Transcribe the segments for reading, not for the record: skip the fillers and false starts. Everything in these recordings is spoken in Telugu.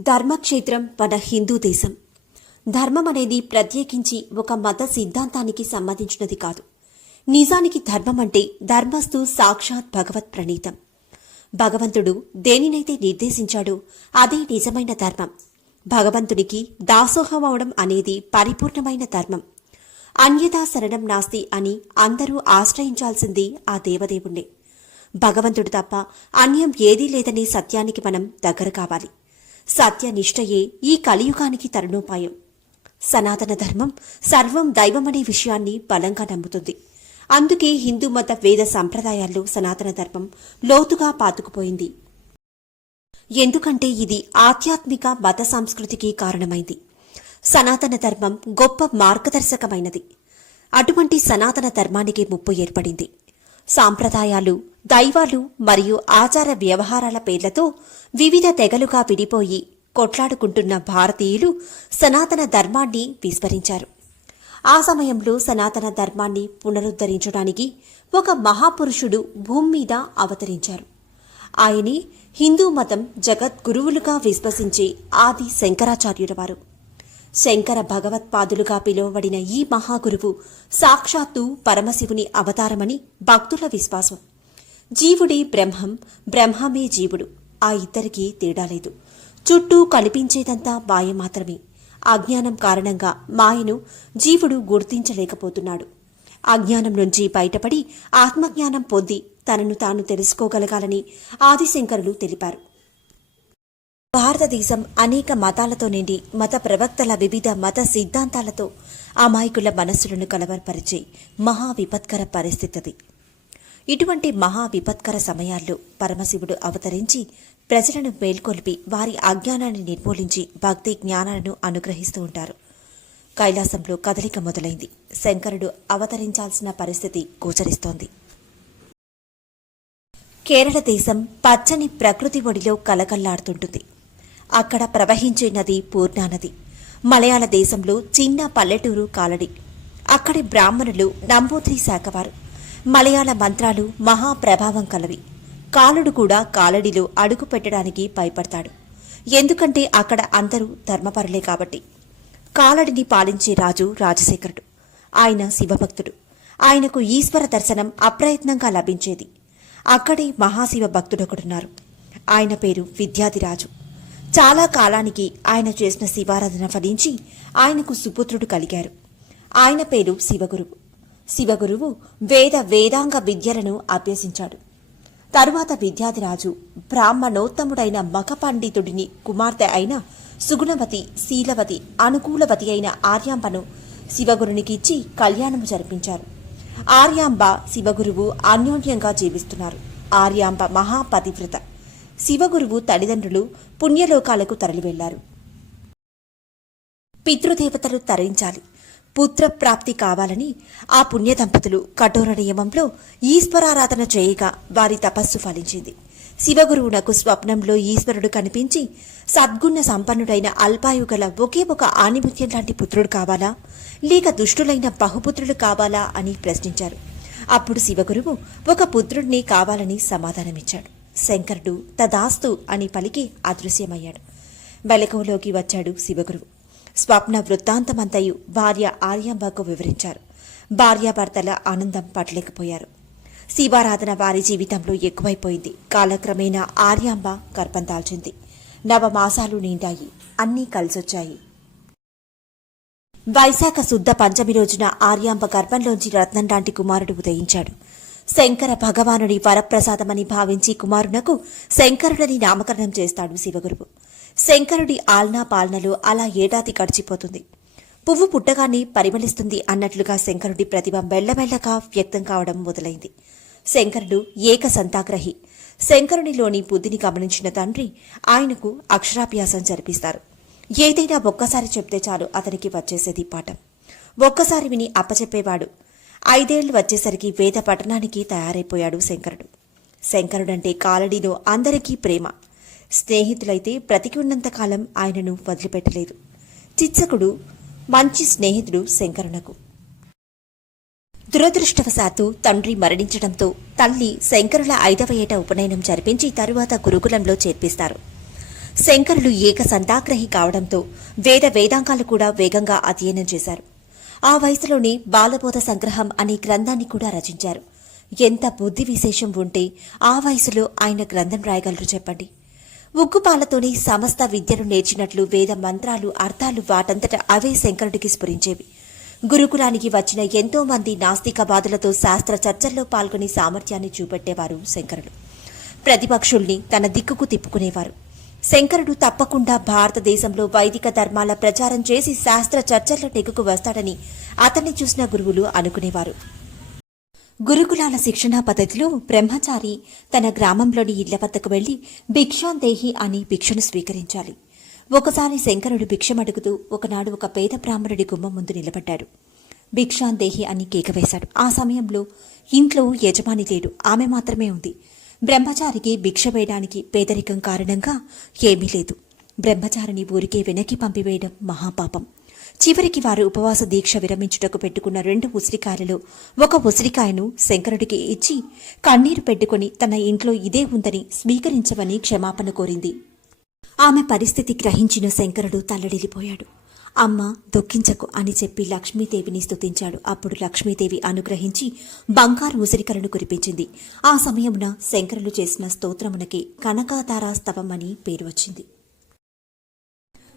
ధర్మక్షేత్రం మన హిందూ దేశం. ధర్మం అనేది ప్రత్యేకించి ఒక మత సిద్ధాంతానికి సంబంధించినది కాదు. నిజానికి ధర్మం అంటే ధర్మస్తు సాక్షాత్ భగవత్ ప్రణీతం. భగవంతుడు దేనినైతే నిర్దేశించాడో అదే నిజమైన ధర్మం. భగవంతుడికి దాసోహం అవడం అనేది పరిపూర్ణమైన ధర్మం. అన్యథా శరణం నాస్తి అని అందరూ ఆశ్రయించాల్సింది ఆ దేవదేవుణ్ణే. భగవంతుడు తప్ప అన్యం ఏదీ లేదనే సత్యానికి మనం దగ్గర కావాలి. సత్యనిష్టయే ఈ కలియుగానికి తరుణోపాయం. సనాతన ధర్మం సర్వం దైవమనే విషయాన్ని బలంగా నమ్ముతుంది. అందుకే హిందూ మత వేద సంప్రదాయాల్లో సనాతన ధర్మం లోతుగా పాతుకుపోయింది. ఎందుకంటే ఇది ఆధ్యాత్మిక మత సంస్కృతికి కారణమైంది. సనాతన ధర్మం గొప్ప మార్గదర్శకమైనది. అటువంటి సనాతన ధర్మానికి ముప్పు ఏర్పడింది. సాంప్రదాయాలు, దైవాలు మరియు ఆచార వ్యవహారాల పేర్లతో వివిధ తెగలుగా విడిపోయి కొట్లాడుకుంటున్న భారతీయులు సనాతన ధర్మాన్ని విస్మరించారు. ఆ సమయంలో సనాతన ధర్మాన్ని పునరుద్ధరించడానికి ఒక మహాపురుషుడు భూమి మీద అవతరించారు. ఆయనే హిందూ మతం జగద్గురువులుగా విశ్వసించే ఆది శంకరాచార్యుల వారు. శంకర భగవత్పాదులుగా పిలువబడిన ఈ మహాగురువు సాక్షాత్తు పరమశివుని అవతారమని భక్తుల విశ్వాసం. జీవుడే బ్రహ్మం, బ్రహ్మమే జీవుడు. ఆ ఇద్దరికీ తేడా లేదు. చుట్టూ కనిపించేదంతా మాయ మాత్రమే. అజ్ఞానం కారణంగా మాయను జీవుడు గుర్తించలేకపోతున్నాడు. అజ్ఞానం నుంచి బయటపడి ఆత్మజ్ఞానం పొంది తనను తాను తెలుసుకోగలగాలని ఆదిశంకరులు తెలిపారు. భారతదేశం అనేక మతాలతో నిండి మత ప్రవక్తల వివిధ మత సిద్ధాంతాలతో అమాయకుల మనస్సులను కలవరపరిచే మహా విపత్కర పరిస్థితి. ఇటువంటి మహా విపత్కర సమయాల్లో పరమశివుడు అవతరించి ప్రజలను మేల్కొల్పి వారి అజ్ఞానాన్ని నిర్మూలించి భక్తి జ్ఞానాలను అనుగ్రహిస్తూ ఉంటారు. కైలాసంలో కదలిక మొదలైంది. శంకరుడు అవతరించాల్సిన పరిస్థితి గోచరిస్తోంది. కేరళ దేశం పచ్చని ప్రకృతి ఒడిలో కలకల్లాడుతుంటుంది. అక్కడ ప్రవహించే నది పూర్ణానది. మలయాళ దేశంలో చిన్న పల్లెటూరు కాలడి. అక్కడి బ్రాహ్మణులు నంబూద్రి శాఖవారు. మలయాళ మంత్రాలు మహాప్రభావం కలవి. కాలుడు కూడా కాలడిలో అడుగు పెట్టడానికి భయపడతాడు. ఎందుకంటే అక్కడ అందరూ ధర్మపరులే కాబట్టి. కాలడిని పాలించే రాజు రాజశేఖరుడు. ఆయన శివభక్తుడు. ఆయనకు ఈశ్వర దర్శనం అప్రయత్నంగా లభించేది. అక్కడే మహాశివ భక్తుడొకడున్నారు. ఆయన పేరు విద్యాధిరాజు. చాలా కాలానికి ఆయన చేసిన శివారాధన ఫలించి ఆయనకు సుపుత్రుడు కలిగారు. ఆయన పేరు శివగురువు. శివగురువు వేదాంగ విద్యలను అభ్యసించాడు. తరువాత విద్యాధిరాజు బ్రాహ్మణోత్తముడైన మఖ పండితుడిని కుమార్తె అయిన సుగుణవతి, శీలవతి, అనుకూలవతి అయిన ఆర్యాంబను శివగురునికిచ్చి కళ్యాణము జరిపించారు. ఆర్యాంబ, శివగురువు అన్యోన్యంగా జీవిస్తున్నారు. ఆర్యాంబ మహాపతివ్రత. శివగురువు తల్లిదండ్రులు పుణ్యలోకాలకు తరలివెళ్లారు. పితృదేవతలు తరించాలి, పుత్రప్రాప్తి కావాలని ఆ పుణ్య దంపతులు కఠోర నియమంలో ఈశ్వరారాధన చేయగా వారి తపస్సు ఫలించింది. శివగురువునకు స్వప్నంలో ఈశ్వరుడు కనిపించి సద్గుణ సంపన్నుడైన అల్పాయుగల ఒకే ఒక ఆణిముత్యం లాంటి పుత్రుడు కావాలా, లేక దుష్టులైన బహుపుత్రులు కావాలా అని ప్రశ్నించారు. అప్పుడు శివగురువు ఒక పుత్రుడిని కావాలని సమాధానమిచ్చాడు. శంకరుడు తదాస్తు అని పలికి అదృశ్యమయ్యాడు. వెలకంలోకి వచ్చాడు శివగురువు. స్వప్న వృత్తాంతమంతయు భార్య ఆర్యాంబకు వివరించారు. భార్యాభర్తల ఆనందం పట్టలేకపోయారు. శివారాధన వారి జీవితంలో ఎక్కువైపోయింది. కాలక్రమేణా ఆర్యాంబ గర్భం దాల్చింది. 9 మాసాలు నిండాయి. అన్నీ కలిసొచ్చాయి. వైశాఖ శుద్ధ పంచమి రోజున ఆర్యాంబ గర్భంలోంచి రత్నం లాంటి కుమారుడు ఉదయించాడు. శంకర భగవానుడి వరప్రసాదమని భావించి కుమారునకు శంకరుడని నామకరణం చేస్తాడు శివగురువు. శంకరుడి ఆల్నా పాలనలో అలా ఏడాది గడిచిపోతుంది. పువ్వు పుట్టగానే పరిమళిస్తుంది అన్నట్లుగా శంకరుడి ప్రతిభ మెల్లమెల్లగా వ్యక్తం కావడం మొదలైంది. శంకరుడు ఏకసంతాగ్రహి. శంకరునిలోని బుద్ధిని గమనించిన తండ్రి ఆయనకు అక్షరాభ్యాసం జరిపిస్తారు. ఏదైనా ఒక్కసారి చెప్తే చాలు అతనికి వచ్చేసేది పాఠం. ఒక్కసారి విని అప్పచెప్పేవాడు. 5 ఏళ్లు వచ్చేసరికి వేద పఠనానికి తయారైపోయాడు శంకరుడు. శంకరుడంటే కాలడిలో అందరికీ ప్రేమ. స్నేహితులైతే బ్రతికి ఉన్నంతకాలం ఆయనను వదిలిపెట్టలేదు. చిత్సకుడు మంచి స్నేహితుడు శంకరునకు. దురదృష్టవశాత్తు తండ్రి మరణించడంతో తల్లి శంకరుల 5వ ఏట ఉపనయనం జరిపించి తరువాత గురుకులంలో చేర్పిస్తారు. శంకరులు ఏకసంతాగ్రహి కావడంతో వేదాంగాలు కూడా వేగంగా అధ్యయనం చేశారు. ఆ వయసులోనే బాలబోధ సంగ్రహం అనే గ్రంథాన్ని కూడా రచించారు. ఎంత బుద్ధి విశేషం ఉంటే ఆ వయసులో ఆయన గ్రంథం రాయగలరు చెప్పండి. ఉగ్గుపాలతోనే సమస్త విద్యను నేర్చినట్లు వేద మంత్రాలు అర్థాలు వాటంతట అవే శంకరుడికి స్ఫురించేవి. గురుకులానికి వచ్చిన ఎంతో మంది నాస్తికవాదులతో శాస్త్ర చర్చల్లో పాల్గొని సామర్థ్యాన్ని చూపెట్టేవారు శంకరుడు. ప్రతిపక్షుల్ని తన దిక్కుకు తిప్పుకునేవారు. శంకరుడు తప్పకుండా భారతదేశంలో వైదిక ధర్మాల ప్రచారం చేసి శాస్త్ర చర్చల్లో నెగ్గుకు వస్తాడని అతన్ని చూసిన గురువులు అనుకునేవారు. గురుకులాల శిక్షణా పద్ధతిలో బ్రహ్మచారి తన గ్రామంలోని ఇళ్ల వద్దకు వెళ్లి భిక్షాందేహి అని భిక్షను స్వీకరించాలి. ఒకసారి శంకరుడు భిక్షమడుగుతూ ఒకనాడు ఒక పేద బ్రాహ్మణుడి గుమ్మం ముందు నిలబడ్డాడు. భిక్షాందేహి అని కేక వేశాడు. ఆ సమయంలో ఇంట్లో యజమాని లేడు, ఆమె మాత్రమే ఉంది. బ్రహ్మచారికి భిక్ష వేయడానికి పేదరికం కారణంగా ఏమీ లేదు. బ్రహ్మచారిని ఊరికే వెనక్కి పంపివేయడం మహాపాపం. చివరికి వారు ఉపవాస దీక్ష విరమించుటకు పెట్టుకున్న 2 ఉసిరికాయలలో ఒక ఉసిరికాయను శంకరుడికి ఇచ్చి కన్నీరు పెట్టుకుని తన ఇంట్లో ఇదే ఉందని స్వీకరించమని క్షమాపణ కోరింది. ఆమె పరిస్థితి గ్రహించిన శంకరుడు తల్లడిల్లిపోయాడు. అమ్మ దుఃఖించకు అని చెప్పి లక్ష్మీదేవిని స్తుతించాడు. అప్పుడు లక్ష్మీదేవి అనుగ్రహించి బంగారు ఉసిరికలను కురిపించింది. ఆ సమయమున శంకరులు చేసిన స్తోత్రమునకి కనకాధారాస్తవం అని పేరు వచ్చింది.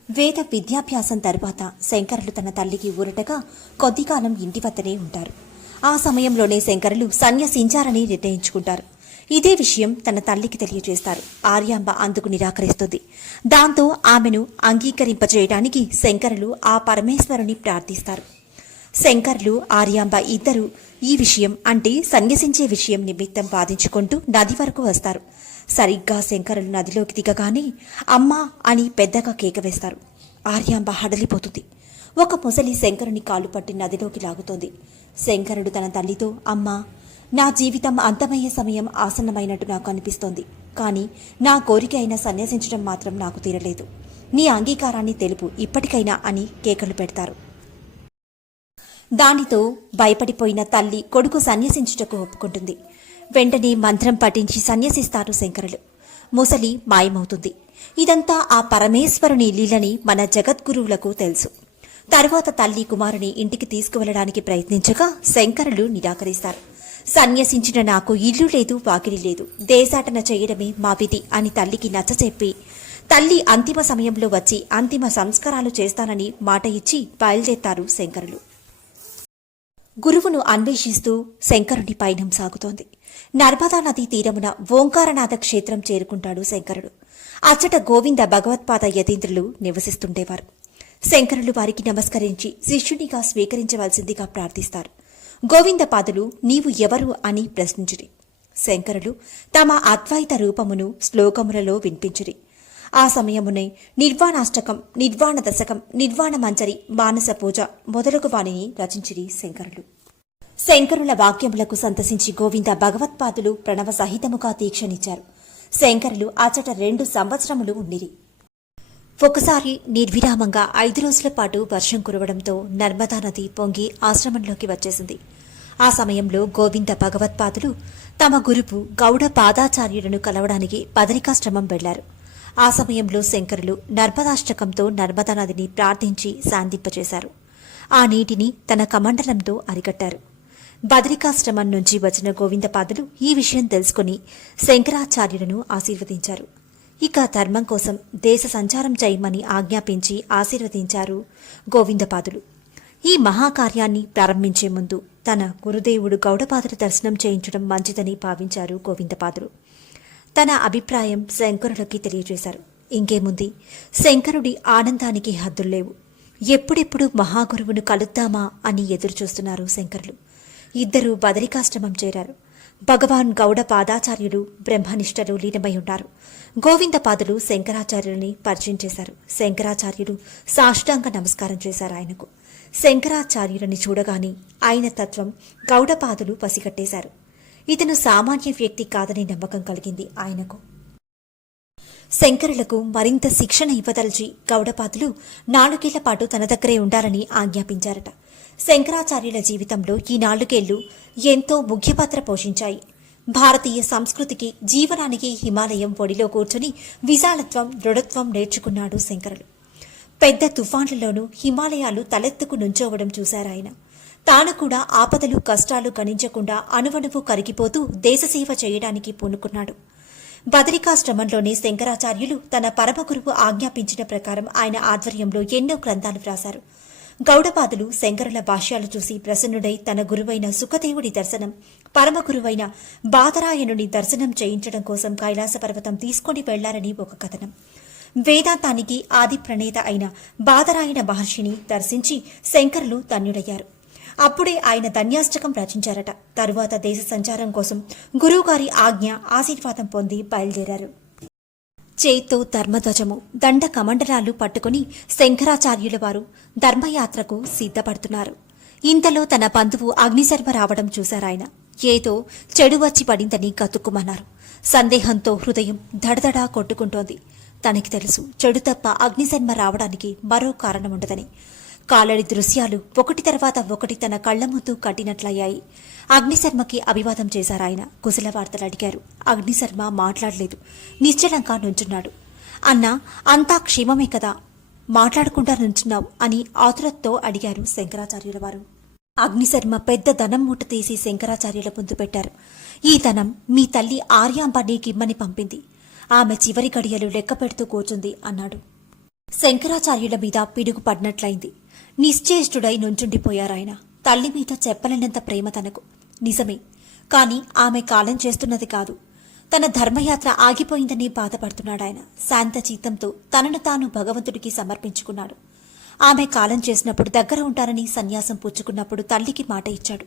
వేద విద్యాభ్యాసం తరువాత శంకరులు తన తల్లికి ఊరటగా కొద్దికాలం ఇంటి వద్దనే ఉంటారు. ఆ సమయంలోనే శంకరులు సన్యసించారని నిర్ణయించుకుంటారు. ఇదే విషయం తన తల్లికి తెలియజేస్తారు. ఆర్యాంబ అందుకు నిరాకరిస్తుంది. దాంతో ఆమెను అంగీకరింపజేయడానికి శంకరులు ఆ పరమేశ్వరుని ప్రార్థిస్తారు. శంకరులు ఆర్యాంబ ఇద్దరు ఈ విషయం అంటే సన్యసించే విషయం నిమిత్తం వాదించుకుంటూ నది వరకు వస్తారు. సరిగ్గా శంకరులు నదిలోకి దిగగానే అమ్మా అని పెద్దగా కేక వేస్తారు. ఆర్యాంబ హడలిపోతుంది. ఒక ముసలి శంకరుని కాలు పట్టి నదిలోకి లాగుతోంది. శంకరుడు తన తల్లితో, అమ్మా, నా జీవితం అంతమయ్యే సమయం ఆసన్నమైనట్టు నాకు అనిపిస్తోంది. కానీ నా కోరిక అయినా సన్యాసించడం మాత్రం నాకు తీరలేదు. నీ అంగీకారాన్ని తెలుపు ఇప్పటికైనా అని కేకలు పెడతారు. దానితో భయపడిపోయిన తల్లి కొడుకు సన్యసించుటకు ఒప్పుకుంటుంది. వెంటనే మంత్రం పఠించి సన్యసిస్తారు శంకరులు. ముసలి మాయమవుతుంది. ఇదంతా ఆ పరమేశ్వరుని లీలని మన జగద్గురువులకు తెలుసు. తర్వాత తల్లి కుమారుని ఇంటికి తీసుకువెళ్లడానికి ప్రయత్నించగా శంకరులు నిరాకరిస్తారు. సన్యసించిన నాకు ఇల్లు లేదు, వాకిలి లేదు, దేశాటన చేయడమే మా విధి అని తల్లికి నచ్చచెప్పి తల్లి అంతిమ సమయంలో వచ్చి అంతిమ సంస్కారాలు చేస్తానని మాట ఇచ్చి బయలుదేరతారు శంకరులు. గురువును అన్వేషిస్తూ శంకరుని పయనం సాగుతోంది. నర్మదా నదీ తీరమున ఓంకారనాథ క్షేత్రం చేరుకుంటాడు శంకరుడు. అచ్చట గోవింద భగవత్పాద యతీంద్రులు నివసిస్తుండేవారు. శంకరులు వారికి నమస్కరించి శిష్యునిగా స్వీకరించవలసిందిగా ప్రార్థిస్తారు. గోవిందపాదులు నీవు ఎవరు అని ప్రశ్నించిరి. శంకరులు తమ అద్వైత రూపమును శ్లోకములలో వినిపించిరి. ఆ సమయమునే నిర్వాణాష్టకం, నిర్వాణ దశకం, నిర్వాణ మంజరి, మానస పూజ మొదలగు వాణిని రచించిరి శంకరులు. శంకరుల వాక్యములకు సంతసించి గోవింద భగవత్పాదులు ప్రణవ సహితముగా దీక్షనిచ్చారు. శంకరులు అచట 2 సంవత్సరములు ఉండిరి. ఒకసారి నిర్విరామంగా 5 రోజుల పాటు వర్షం కురవడంతో నర్మదా నది పొంగి ఆశ్రమంలోకి వచ్చేసింది. ఆ సమయంలో గోవింద భగవత్పాదులు తమ గురువు గౌడ పాదాచార్యులను కలవడానికి బదరికాశ్రమం వెళ్లారు. ఆ సమయంలో శంకరులు నర్మదాష్టకంతో నర్మదా నదిని ప్రార్థించి శాంతింపచేశారు. ఆ నీటిని తన కమండలంతో అరికట్టారు. బదరికాశ్రమం నుంచి వచ్చిన గోవిందపాదులు ఈ విషయం తెలుసుకుని శంకరాచార్యులను ఆశీర్వదించారు. ఇక ధర్మం కోసం దేశ సంచారం చేయమని ఆజ్ఞాపించి ఆశీర్వదించారు గోవిందపాదులు. ఈ మహాకార్యాన్ని ప్రారంభించే ముందు తన గురుదేవుడు గౌడపాదుల దర్శనం చేయించడం మంచిదని భావించారు గోవిందపాదులు. తన అభిప్రాయం శంకరులకి తెలియజేశారు. ఇంకేముంది, శంకరుడి ఆనందానికి హద్దుల్లేవు. ఎప్పుడెప్పుడు మహాగురువును కలుద్దామా అని ఎదురుచూస్తున్నారు శంకరులు. ఇద్దరూ బదరికాశ్రమం చేరారు. భగవాన్ గౌడ పాదాచార్యులు బ్రహ్మనిష్టలు లీనమై ఉన్నారు. గోవిందపాదులు శంకరాచార్యులని పరిచయం చేశారు. శంకరాచార్యులు సాష్టాంగ నమస్కారం చేశారు ఆయనకు. శంకరాచార్యులని చూడగానే ఆయన తత్వం గౌడపాదులు పసిగట్టేశారు. ఇతను సామాన్య వ్యక్తి కాదని నమ్మకం కలిగింది ఆయనకు. శంకరులకు మరింత శిక్షణ ఇవ్వదలిచి గౌడపాదులు 4 ఏళ్ల పాటు తన దగ్గరే ఉండాలని ఆజ్ఞాపించారట. శంకరాచార్యుల జీవితంలో ఈ 4 ఏళ్లు ఎంతో ముఖ్య పాత్ర పోషించాయి. భారతీయ సంస్కృతికి జీవనానికి హిమాలయం ఒడిలో కూర్చుని విశాలత్వం దృఢత్వం నేర్చుకున్నాడు శంకరులు. పెద్ద తుఫాన్లలోనూ హిమాలయాలు తలెత్తుకు నుంచోవడం చూశారాయన. తాను కూడా ఆపదలు కష్టాలు గణించకుండా అణువణువు కరిగిపోతూ దేశసేవ చేయడానికి పూనుకున్నాడు. బదరికాశ్రమంలోని శంకరాచార్యులు తన పరమగురువు ఆజ్ఞాపించిన ప్రకారం ఆయన ఆధ్వర్యంలో ఎన్నో గ్రంథాలు వ్రాశారు. గౌడపాదులు శంకరుల భాష్యాలు చూసి ప్రసన్నుడై తన గురువైన సుఖదేవుడి దర్శనం, పరమగురువైన బాదరాయణుని దర్శనం చేయించడం కోసం కైలాస పర్వతం తీసుకొని వెళ్లారని ఒక కథనం. వేదాంతానికి ఆది ప్రణేత అయిన బాదరాయణ మహర్షిని దర్శించి శంకరులు ధన్యుడయ్యారు. అప్పుడే ఆయన ధన్యాష్టకం రచించారట. తరువాత దేశ సంచారం కోసం గురువుగారి ఆజ్ఞ ఆశీర్వాదం పొంది బయలుదేరారు. చేత్తో ధర్మధ్వజము దండ కమండలాలు పట్టుకుని శంకరాచార్యుల వారు ధర్మయాత్రకు సిద్ధపడుతున్నారు. ఇంతలో తన బంధువు అగ్నిశర్మ రావడం చూశారాయన. ఏదో చెడు వచ్చి పడిందని కతుక్కుమన్నారు. సందేహంతో హృదయం దడదడా కొట్టుకుంటోంది. తనకి తెలుసు చెడు తప్ప అగ్నిశర్మ రావడానికి మరో కారణముండదని. కాలడి దృశ్యాలు ఒకటి తర్వాత ఒకటి తన కళ్ల ముందు కట్టినట్లయ్యాయి. అగ్నిశర్మకి అభివాదం చేశారాయన. కుశల వార్తలు అడిగారు. అగ్నిశర్మ మాట్లాడలేదు. నిశ్చలంగా నుంచున్నాడు. అన్నా, అంతా క్షేమమే కదా, మాట్లాడకుండా నుంచున్నావు అని ఆతురతతో అడిగారు శంకరాచార్యుల వారు. అగ్నిశర్మ పెద్ద ధనం మూట తీసి శంకరాచార్యుల ముందు పెట్టారు. ఈ ధనం మీ తల్లి ఆర్యాంబ నీకిమ్మని పంపింది. ఆమె చివరి గడియలు లెక్క పెడుతూ కూర్చుంది అన్నాడు. శంకరాచార్యుల మీద పిడుగు పడినట్లయింది. నిశ్చేష్టుడై నుంచుండిపోయారాయన. తల్లి మీద చెప్పలేనంత ప్రేమ తనకు. నిజమే, కాని ఆమె కాలం చేస్తున్నది కాదు. తన ధర్మయాత్ర ఆగిపోయిందని బాధపడుతున్నాడాయన. శాంత చిత్తంతో తనను తాను భగవంతుడికి సమర్పించుకున్నాడు. ఆమె కాలం చేసినప్పుడు దగ్గర ఉంటానని సన్యాసం పుచ్చుకున్నప్పుడు తల్లికి మాట ఇచ్చాడు.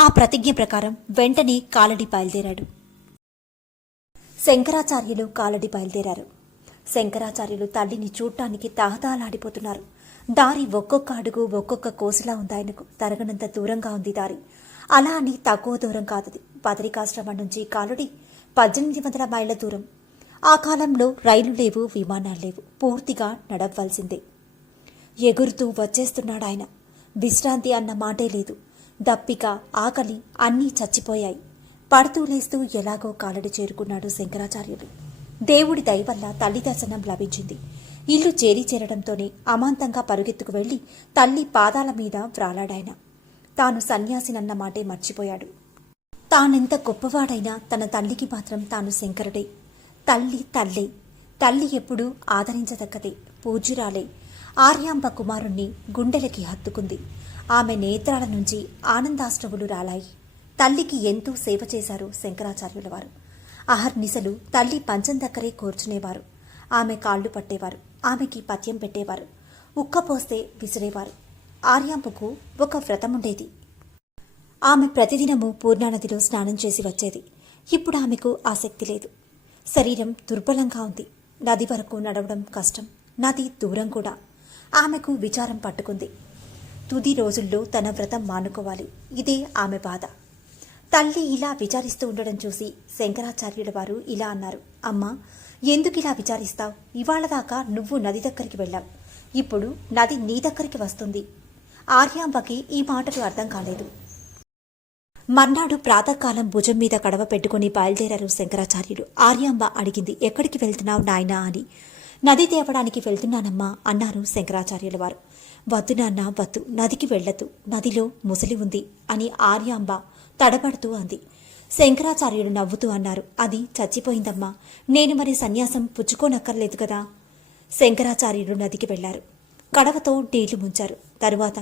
ఆ ప్రతిజ్ఞ ప్రకారం వెంటనే కాలడి బయలుదేరాడు. శంకరాచార్యులు కాలడి బయలుదేరారు. శంకరాచార్యులు తల్లిని చూడటానికి తహతహలాడిపోతున్నారు. దారి ఒక్కొక్క అడుగు ఒక్కొక్క కోసులా ఉందాయనకు. తరగనంత దూరంగా ఉంది దారి. అలా అని తక్కువ దూరం కాదది. బదరికాశ్రమం నుంచి కాలుడి 1800 మైళ్ళ దూరం. ఆ కాలంలో రైలు లేవు, విమానాలు లేవు. పూర్తిగా నడవలసిందే. ఎగురుతూ వచ్చేస్తున్నాడాయన. విశ్రాంతి అన్న మాటే లేదు. దప్పిక, ఆకలి అన్నీ చచ్చిపోయాయి. పడుతూ లేస్తూ ఎలాగో కాలడి చేరుకున్నాడు శంకరాచార్యులు. దేవుడి దయ వల్ల తల్లి దర్శనం లభించింది. ఇల్లు చేరడంతోనే అమాంతంగా పరుగెత్తుకు వెళ్లి తల్లి పాదాల మీద వ్రాలాడాయన. తాను సన్యాసినన్న మాటే మర్చిపోయాడు. తానెంత గొప్పవాడైనా తన తల్లికి మాత్రం తాను శంకరుడే. తల్లి తల్లే. తల్లి ఎప్పుడూ ఆదరించదగ్గదే, పూజ్యురాలే. ఆర్యాంబ కుమారుణ్ణి గుండెలకి హత్తుకుంది. ఆమె నేత్రాల నుంచి ఆనందాశ్రవులు రాలాయి. తల్లికి ఎంతో సేవ చేశారు శంకరాచార్యుల వారు. అహర్నిశలు తల్లి పంచం దగ్గరే కూర్చునేవారు. ఆమె కాళ్లు పట్టేవారు. ఆమెకి పథ్యం పెట్టేవారు. ఉక్కపోస్తే విసిరేవారు. ఆర్యాంబకు ఒక వ్రతముండేది. ఆమె ప్రతిదినము పూర్ణానదిలో స్నానం చేసి వచ్చేది. ఇప్పుడు ఆమెకు ఆసక్తి లేదు. శరీరం దుర్బలంగా ఉంది. నది వరకు నడవడం కష్టం. నది దూరం కూడా. ఆమెకు విచారం పట్టుకుంది. తుది రోజుల్లో తన వ్రతం మానుకోవాలి. ఇదే ఆమె బాధ. తల్లి ఇలా విచారిస్తూ ఉండడం చూసి శంకరాచార్యుల వారు ఇలా అన్నారు. అమ్మా, ఎందుకిలా విచారిస్తావు? ఇవాళ దాకా నువ్వు నది దగ్గరికి వెళ్ళావు. ఇప్పుడు నది నీ దగ్గరికి వస్తుంది. ఆర్యాంబకి ఈ మాటలు అర్థం కాలేదు. మర్నాడు ప్రాతకాలం భుజం మీద కడవ పెట్టుకుని బయలుదేరారు శంకరాచార్యులు. ఆర్యాంబ అడిగింది, ఎక్కడికి వెళ్తున్నావు నాయనా అని. నది తేవడానికి వెళ్తున్నానమ్మా అన్నారు శంకరాచార్యుల వారు. వద్దు నాన్న, వద్దు, నదికి వెళ్ళొద్దు, నదిలో ముసలి ఉంది అని ఆర్యాంబ తడబడుతూ అంది. శంకరాచార్యులు నవ్వుతూ అన్నారు, అది చచ్చిపోయిందమ్మా. నేను మరి సన్యాసం పుచ్చుకోనక్కర్లేదు కదా. శంకరాచార్యులు నదికి వెళ్లారు. కడవతో నీళ్లు ముంచారు. తరువాత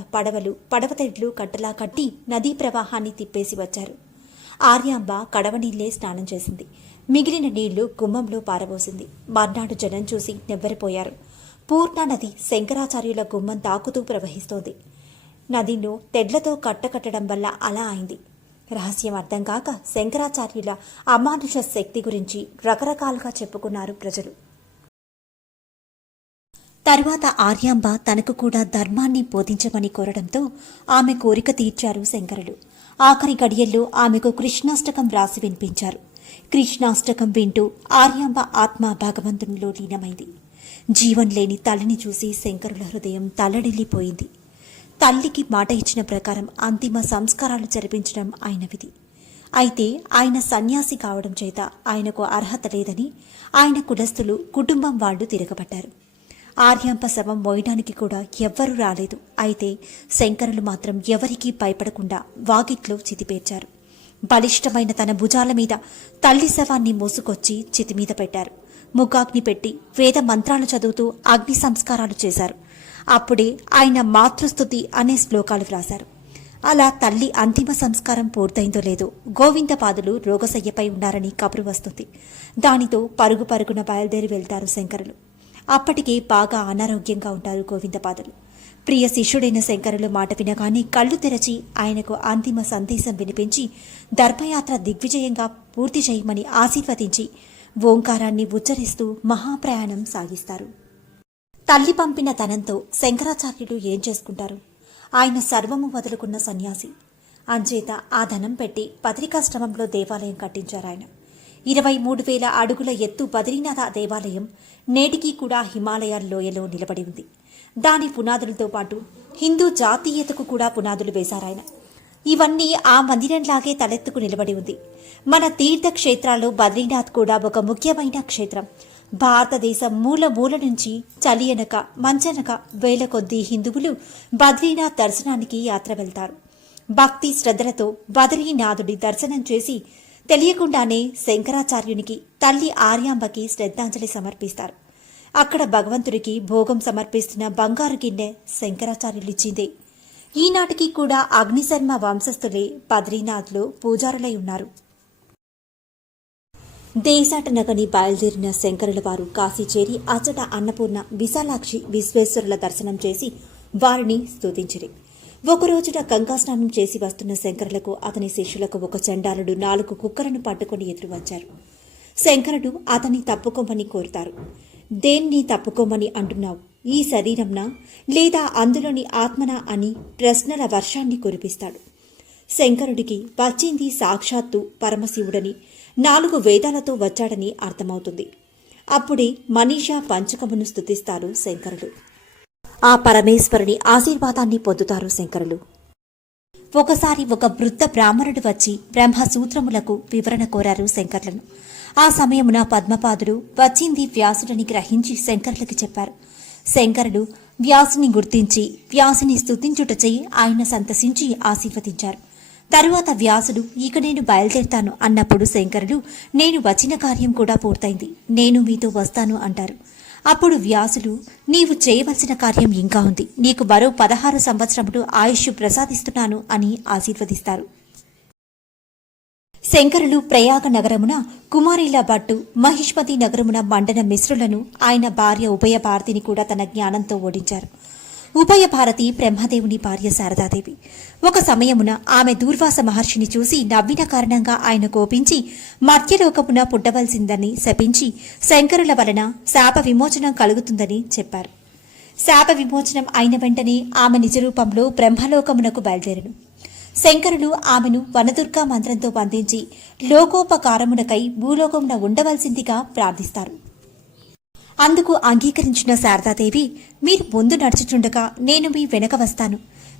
పడవతెడ్లు కట్టలా కట్టి నదీ ప్రవాహాన్ని తిప్పేసి వచ్చారు. ఆర్యాంబ కడవ నీళ్లే స్నానం చేసింది. మిగిలిన నీళ్లు గుమ్మంలో పారబోసింది. మర్నాడు జనం చూసి నెవ్వరిపోయారు. పూర్ణ నది శంకరాచార్యుల గుమ్మం తాకుతూ ప్రవహిస్తోంది. నదిలో తెడ్లతో కట్టడం వల్ల అలా అయింది. రహస్యం అర్థం కాక శంకరాచార్యుల అమానుష శక్తి గురించి రకరకాలుగా చెప్పుకున్నారు ప్రజలు. తరువాత ఆర్యాంబ తనకు కూడా ధర్మాన్ని బోధించమని కోరడంతో ఆమె కోరిక తీర్చారు శంకరులు. ఆఖరి గడియల్లో ఆమెకు కృష్ణాష్టకం రాసి వినిపించారు. కృష్ణాష్టకం వింటూ ఆర్యాంబ ఆత్మ భగవంతునిలో లీనమైంది. జీవం లేని తల్లిని చూసి శంకరుల హృదయం తల్లడిల్లిపోయింది. తల్లికి మాట ఇచ్చిన ప్రకారం అంతిమ సంస్కారాలు జరిపించడం ఆయన విధి. అయితే ఆయన సన్యాసి కావడం చేత ఆయనకు అర్హత లేదని ఆయన కులస్తులు కుటుంబం వాళ్లు తిరగబడ్డారు. ఆర్యాంప శవం మోయడానికి కూడా ఎవ్వరూ రాలేదు. అయితే శంకరులు మాత్రం ఎవరికీ భయపడకుండా వాకిట్లో చితిపేర్చారు. బలిష్టమైన తన భుజాల మీద తల్లి శవాన్ని మోసుకొచ్చి చితిమీద పెట్టారు. ముఖాగ్ని పెట్టి వేద మంత్రాలు చదువుతూ అగ్ని సంస్కారాలు చేశారు. అప్పుడే ఆయన మాతృస్తుతి అనే శ్లోకాలు వ్రాశారు. అలా తల్లి అంతిమ సంస్కారం పూర్తయిందో లేదో గోవిందపాదులు రోగశయ్యపై ఉన్నారని కబురు వస్తుంది. దానితో పరుగు పరుగున బయలుదేరి వెళ్తారు శంకరులు. అప్పటికే బాగా అనారోగ్యంగా ఉంటారు గోవిందపాదులు. ప్రియ శిష్యుడైన శంకరులు మాట వినగానే కళ్ళు తెరచి ఆయనకు అంతిమ సందేశం వినిపించి ధర్మయాత్ర దిగ్విజయంగా పూర్తి చేయమని ఆశీర్వదించి ఓంకారాన్ని ఉచ్చరిస్తూ మహాప్రయాణం సాగిస్తారు. తల్లి పంపిన ధనంతో శంకరాచార్యులు ఏం చేసుకుంటారు? ఆయన సర్వము వదులుకున్న సన్యాసి. అంచేత ఆ ధనం పెట్టి బద్రికాశ్రమంలో దేవాలయం కట్టించారాయన. 23,000 అడుగుల ఎత్తు బద్రీనాథ దేవాలయం నేటికీ కూడా హిమాలయాల లోయలో నిలబడి ఉంది. దాని పునాదులతో పాటు హిందూ జాతీయతకు కూడా పునాదులు వేశారాయన. ఇవన్నీ ఆ మందిరంలాగే తలెత్తుకు నిలబడి ఉంది. మన తీర్థక్షేత్రాల్లో బద్రీనాథ్ కూడా ఒక ముఖ్యమైన క్షేత్రం. భారతదేశం మూల మూల నుంచి చలియనక మంచనక వేల కొద్దీ హిందువులు బద్రీనాథ్ దర్శనానికి యాత్ర వెళ్తారు. భక్తి శ్రద్ధలతో బద్రీనాథుడి దర్శనం చేసి తెలియకుండానే శంకరాచార్యునికి తల్లి ఆర్యాంబకి శ్రద్ధాంజలి సమర్పిస్తారు. అక్కడ భగవంతుడికి భోగం సమర్పిస్తున్న బంగారు గిన్నె శంకరాచార్యులిచ్చిందే. ఈనాటికి కూడా అగ్నిశర్మ వంశస్థులే బద్రీనాథ్లో పూజారులై ఉన్నారు. దేశాటనగని బయలుదేరిన శంకరుల వారు కాశీ చేరి అచ్చట అన్నపూర్ణ, విశాలాక్షి, విశ్వేశ్వరుల దర్శనం చేసి వారిని స్తుతించిరి. ఒకరోజున గంగాస్నానం చేసి వస్తున్న శంకరులకు అతని శిష్యులకు ఒక చండాలుడు 4 కుక్కలను పట్టుకుని ఎదురు వచ్చారు. శంకరుడు అతన్ని తప్పుకోమని కోరుతారు. దేన్ని తప్పుకోమని అంటున్నావు? ఈ శరీరంనా లేదా అందులోని ఆత్మనా అని ప్రశ్నల వర్షాన్ని కురిపిస్తాడు. శంకరుడికి వచ్చింది సాక్షాత్తు పరమశివుడని, 4 వేదాలతో వచ్చాడని అర్థమవుతుంది. అప్పుడే మనీషా పంచకమును స్తుతిస్తారు శంకరులు. ఆ పరమేశ్వరుని ఆశీర్వాదాన్ని పొందుతారు శంకరులు. ఒకసారి ఒక వృద్ధ బ్రాహ్మణుడు వచ్చి బ్రహ్మసూత్రములకు వివరణ కోరారు శంకరులను. ఆ సమయమున పద్మపాదుడు వచ్చింది వ్యాసుడని గ్రహించి శంకరులకి చెప్పారు. శంకరులు వ్యాసుని గుర్తించి వ్యాసుని స్తుతించుటచే ఆయన సంతసించి ఆశీర్వదించారు. తరువాత వ్యాసుడు ఇక నేను బయలుదేరుతాను అన్నప్పుడు శంకరులు నేను వచ్చిన కార్యం కూడా పూర్తయింది, నేను మీతో వస్తాను అంటారు. అప్పుడు వ్యాసుడు నీవు చేయవలసిన కార్యం ఇంకా ఉంది, నీకు మరో 16 సంవత్సరములు ఆయుష్ ప్రసాదిస్తున్నాను అని ఆశీర్వదిస్తారు. శంకరులు ప్రయాగ నగరమున కుమారిల భట్టు, మహిష్మతి నగరమున మండన మిశ్రులను, ఆయన భార్య ఉభయ భారతిని కూడా తన జ్ఞానంతో ఓడించారు. ఉభయ భారతి బ్రహ్మదేవుని భార్య శారదాదేవి. ఒక సమయమున ఆమె దూర్వాస మహర్షిని చూసి నవ్విన కారణంగా ఆయన కోపించి మర్త్యలోకమున పుట్టవలసిందని శపించి శంకరుల వలన శాప విమోచనం కలుగుతుందని చెప్పారు. శాప విమోచనం అయిన వెంటనే ఆమె నిజరూపంలో బ్రహ్మలోకమునకు బయలుదేరను. శంకరులు ఆమెను వనదుర్గా మంత్రంతో బంధించి లోకోపకారమునకై భూలోకమున ఉండవలసిందిగా ప్రార్థిస్తారు. అందుకు అంగీకరించిన శారదాదేవి మీరు ముందు నడుచుచుండగా నేను మీ వెనక వస్తాను,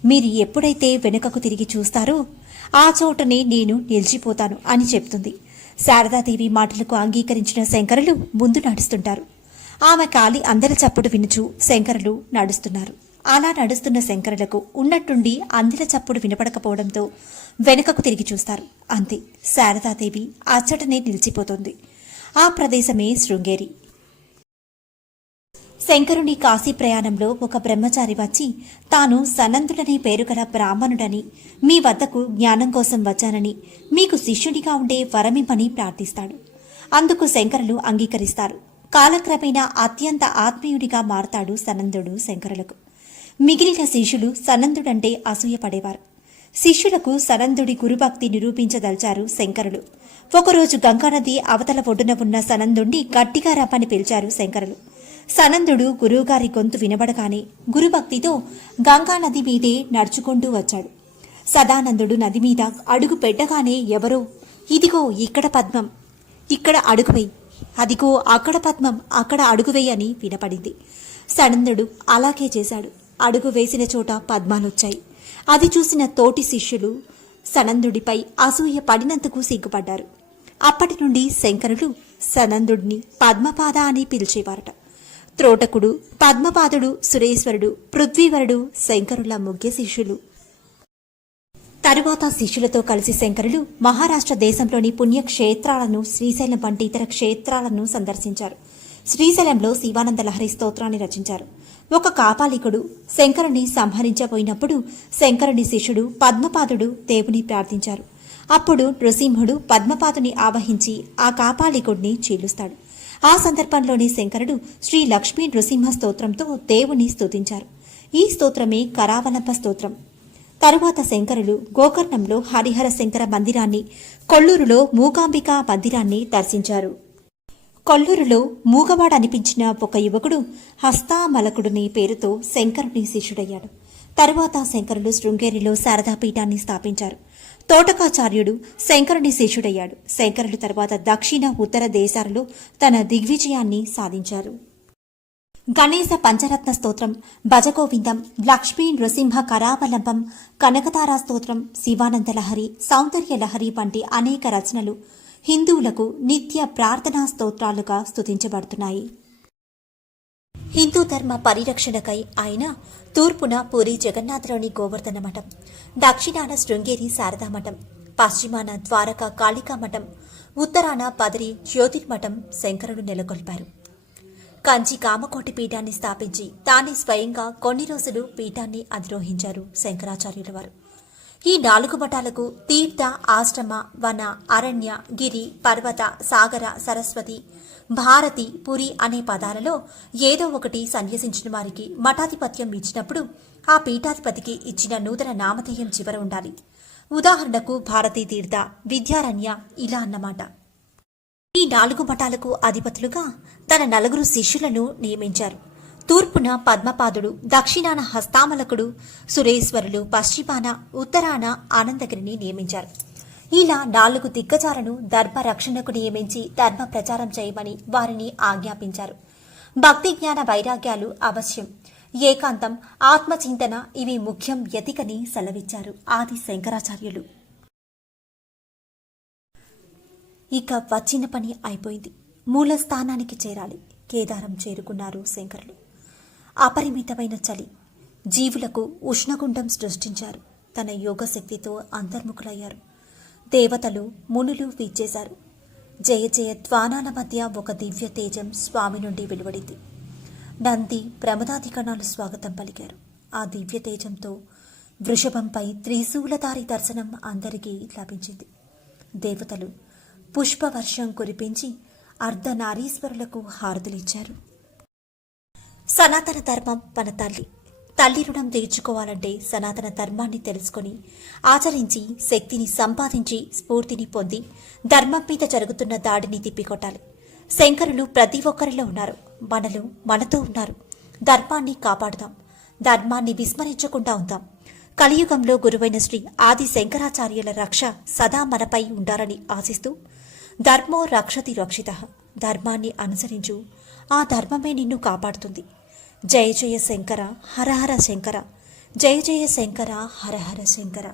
మీరు ఎప్పుడైతే వెనుకకు తిరిగి చూస్తారో ఆ చోటనే నేను నిలిచిపోతాను అని చెప్తుంది. శారదాదేవి మాటలకు అంగీకరించిన శంకరులు ముందు నడుస్తుంటారు. ఆమె కాలి అందరి చప్పుడు వినుచు శంకరులు నడుస్తున్నారు. అలా నడుస్తున్న శంకరులకు ఉన్నట్టుండి అందరి చప్పుడు వినపడకపోవడంతో వెనుకకు తిరిగి చూస్తారు. అంతే, శారదాదేవి అచ్చటనే నిలిచిపోతుంది. ఆ ప్రదేశమే శృంగేరి. శంకరుని కాశీ ప్రయాణంలో ఒక బ్రహ్మచారి వచ్చి తాను సనందుడనే పేరుగల బ్రాహ్మణుడని, మీ వద్దకు జ్ఞానం కోసం వచ్చానని, మీకు శిష్యునిగా ఉండే వరమిమ్మని ప్రార్థిస్తాడు. అందుకు శంకరులు అంగీకరిస్తారు. కాలక్రమేణా అత్యంత ఆత్మీయుడిగా మారతాడు సనందుడు శంకరులకు. మిగిలిన శిష్యులు సనందుడంటే అసూయపడేవారు. శిష్యులకు సనందుడి గురుభక్తి నిరూపించదలిచారు శంకరులు. ఒకరోజు గంగానది అవతల ఒడ్డున ఉన్న సనందుణ్ణి గట్టిగా రమ్మని పిలిచారు శంకరులు. సనందుడు గురువుగారి గొంతు వినబడగానే గురుభక్తితో గంగానది మీదే నడుచుకుంటూ వచ్చాడు. సదానందుడు నది మీద అడుగు పెట్టగానే ఎవరో ఇదిగో ఇక్కడ పద్మం, ఇక్కడ అడుగువేయి, అదిగో అక్కడ పద్మం, అక్కడ అడుగువేయి అని వినపడింది. సనందుడు అలాగే చేశాడు. అడుగు వేసిన చోట పద్మాలొచ్చాయి. అది చూసిన తోటి శిష్యులు సనందుడిపై అసూయ పడినందుకు సిగ్గుపడ్డారు. అప్పటి నుండి శంకరులు సనందుడిని పద్మపాద అని పిలిచేవారట. త్రోటకుడు, పద్మపాదుడు, సురేశ్వరుడు, పృథ్వీవరుడు శంకరుల ముఖ్య శిష్యులు. తరువాత శిష్యులతో కలిసి శంకరులు మహారాష్ట్ర దేశంలోని పుణ్యక్షేత్రాలను, శ్రీశైలం వంటి ఇతర క్షేత్రాలను సందర్శించారు. శ్రీశైలంలో శివానంద లహరి స్తోత్రాన్ని రచించారు. ఒక కాపాలికుడు శంకరుని సంహరించబోయినప్పుడు శంకరుని శిష్యుడు పద్మపాదుడు దేవుని ప్రార్థించారు. అప్పుడు నృసింహుడు పద్మపాదుని ఆవహించి ఆ కాపాలికుడిని చీలుస్తాడు. ఆ సందర్భంలోని శంకరుడు శ్రీ లక్ష్మీ నృసింహ స్తోత్రంతో దేవుని స్తుతించారు. ఈ స్తోత్రమే కరావలంబ స్తోత్రం. తరువాత శంకరులు గోకర్ణంలో హరిహర శంకర మందిరాన్ని, కొల్లూరులో మూకాంబికా మందిరాన్ని దర్శించారు. కొల్లూరులో మూగవాడనిపించిన ఒక యువకుడు హస్తామలకుడుని పేరుతో శంకరుని శిష్యుడయ్యాడు. తరువాత శంకరులు శృంగేరిలో శారదాపీఠాన్ని స్థాపించారు. తోటకాచార్యుడు శంకరుని శిష్యుడయ్యాడు. శంకరులు తరువాత దక్షిణ, ఉత్తర దేశాలలో తన దిగ్విజయాన్ని సాధించారు. గణేశ పంచరత్న స్తోత్రం, భజగోవిందం, లక్ష్మీ నృసింహ కరావలంబం, కనకతారా స్తోత్రం, శివానంద లహరి, సౌందర్య లహరి వంటి అనేక రచనలు హిందువులకు నిత్య ప్రార్థనా స్తోత్రాలుగా స్తుతించబడుతున్నాయి. హిందూ ధర్మ పరిరక్షణకై ఆయన తూర్పున పూరి జగన్నాథలోని గోవర్ధన మఠం, దక్షిణాన శృంగేరి శారదా మఠం, పశ్చిమాన ద్వారకా కాళికా మఠం, ఉత్తరాన పదరి జ్యోతిర్మఠం శంకరుడు నెలకొల్పారు. కంచి కామకోటి పీఠాన్ని స్థాపించి తానే స్వయంగా కొన్ని రోజులు పీఠాన్ని అధిరోహించారు శంకరాచార్యుల వారు. ఈ 4 మఠాలకు తీర్థ, ఆశ్రమ, వన, అరణ్య, గిరి, పర్వత, సాగర, సరస్వతి, భారతి, పురి అనే పదాలలో ఏదో ఒకటి సన్యసించిన వారికి మఠాధిపత్యం ఇచ్చినప్పుడు ఆ పీఠాధిపతికి ఇచ్చిన నూతన నామధేయం చివర ఉండాలి. ఉదాహరణకు భారతీ తీర్థ, విద్యారణ్య ఇలా అన్నమాట. ఈ 4 మఠాలకు అధిపతులుగా తన 4 శిష్యులను నియమించారు. తూర్పున పద్మపాదుడు, దక్షిణాన హస్తామలకుడు, సురేశ్వరులు, పశ్చిమాన, ఉత్తరాన ఆనందగిరిని నియమించారు. ఇలా 4 దిగ్గజాలను ధర్మ రక్షణకు నియమించి ధర్మ ప్రచారం చేయమని వారిని ఆజ్ఞాపించారు. భక్తి, జ్ఞాన, వైరాగ్యాలు అవశ్యం, ఏకాంతం, ఆత్మచింతన ఇవి ముఖ్యం యతికని సెలవిచ్చారు ఆది శంకరాచార్యులు. ఇక వచ్చిన పని అయిపోయింది. మూల స్థానానికి చేరాలి. కేదారం చేరుకున్నారు శంకరులు. అపరిమితమైన చలి, జీవులకు ఉష్ణగుండం సృష్టించారు. తన యోగశక్తితో అంతర్ముఖులయ్యారు. దేవతలు, మునులు వీచేశారు. జయ జయ ధ్వానాల మధ్య ఒక దివ్య తేజం స్వామి నుండి వెలువడింది. నంది, ప్రమదాధికణాలు స్వాగతం పలికారు. ఆ దివ్య తేజంతో వృషభంపై త్రిశూలధారి దర్శనం అందరికీ లభించింది. దేవతలు పుష్పవర్షం కురిపించి అర్ధనారీశ్వరులకు హారతులిచ్చారు. సనాతన ధర్మం మన తల్లి. తల్లి రుణం తీర్చుకోవాలంటే సనాతన ధర్మాన్ని తెలుసుకొని ఆచరించి శక్తిని సంపాదించి స్ఫూర్తిని పొంది ధర్మం మీద జరుగుతున్న దాడిని తిప్పికొట్టాలి. శంకరులు ప్రతి ఒక్కరిలో ఉన్నారు. మనలో మనతో ఉన్నారు. ధర్మాన్ని కాపాడుదాం. ధర్మాన్ని విస్మరించకుండా ఉందాం. కలియుగంలో గురువైన శ్రీ ఆది శంకరాచార్యుల రక్ష సదా మనపై ఉండాలని ఆశిస్తూ ధర్మో రక్షతి రక్షితః. ధర్మాన్ని అనుసరించు. ఆ ధర్మమే నిన్ను కాపాడుతుంది. జయ జయ శంకర, హర హర శంకర. జయ జయ శంకర, హర హర శంకర.